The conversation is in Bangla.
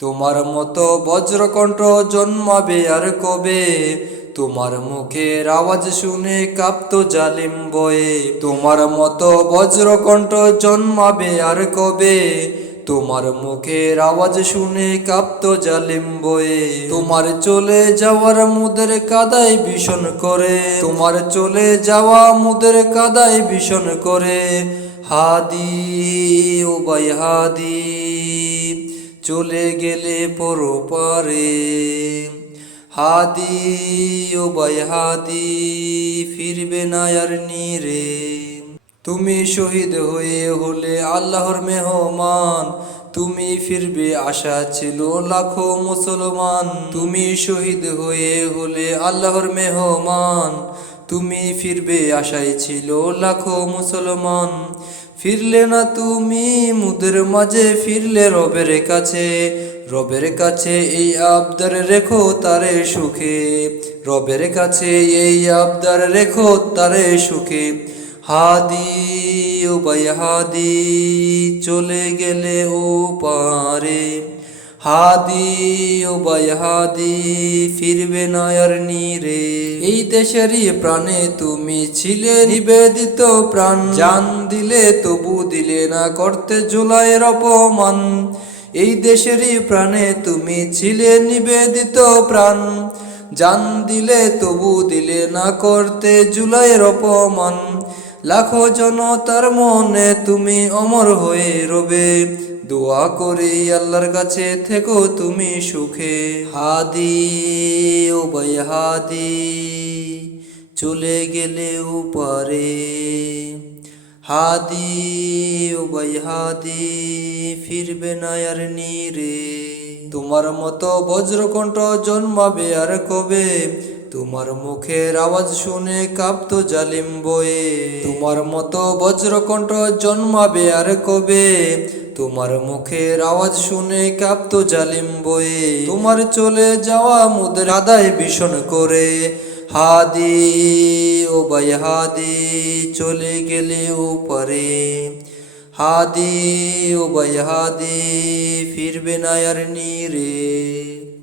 তোমার মতো বজ্রকণ্ঠ জন্মাবে আর কবে? তোমার মুখের আওয়াজ শুনে কাঁপতো জালিম বয়ে। তোমার মতো বজ্রকণ্ঠ জন্মাবে আর কবে? তোমার মুখের আওয়াজ শুনে কাঁপতো জালিম বয়ে। তোমার চলে যাওয়ার মুদের কাদায় ভীষণ করে। তোমার চলে যাওয়া মুদের কাদায় ভীষণ করে। হাদি, ও বাই হাদি। চলে গেলে পরপারে। হাদি, ও বাই হাদি, ফিরবে না আর নিরে। তুমি শহীদ হয়ে হলে আল্লাহর মেহমান। তুমি ফিরবে, আশা ছিল লাখো মুসলমান। তুমি শহীদ হয়ে হলে আল্লাহর মেহমান। তুমি ফিরবে, আশাই ছিল লাখো মুসলমান। ফিরলে না তুমি মুদের মাঝে, ফিরলে রবের কাছে। রবের কাছে এই আবদার রেখো তারে সুখে। রবের কাছে এই আবদার রেখো তারে সুখে। হাদি, ও বাই হাদি, চলে গেলে ও পারে। হাদি ও হাদি, ফিরবে না আর নিরে। এই দেশেরই প্রাণে তুমি ছিলে নিবেদিত প্রাণ। জান দিলে তবু দিলে না করতে জুলাইয়ের অপমান। এই দেশেরই প্রাণে তুমি ছিলে নিবেদিত প্রাণ। জান দিলে তবু দিলে না করতে জুলাইয়ের অপমান। লাখো জনতার মনে তুমি অমর হয়ে রবে। দোয়া করে আল্লাহর কাছে থেকো তুমি সুখে। হাদি, ও বাই হাদি, চলে গেলে উপারে হাদি, ও বাই হাদি, ফিরবে না আর নিরে। তোমার মতো বজ্রকণ্ঠ জন্মাবে আর কবে। তোমার মুখের আওয়াজ শুনে কাঁপতো জালিম বয়ে। তোমার মতো বজ্রকণ্ঠ জন্মাবে আর কবে। তোমার মুখের আওয়াজ শুনে কাঁপতো জালিম বয়ে। তোমার চলে যাওয়া মুদের আদায় ভীষণ করে। হাদি, ও বাই হাদি, চলে গেলে পারে। হাদি, ও বাই হাদি, ফিরবে না আর নিরে।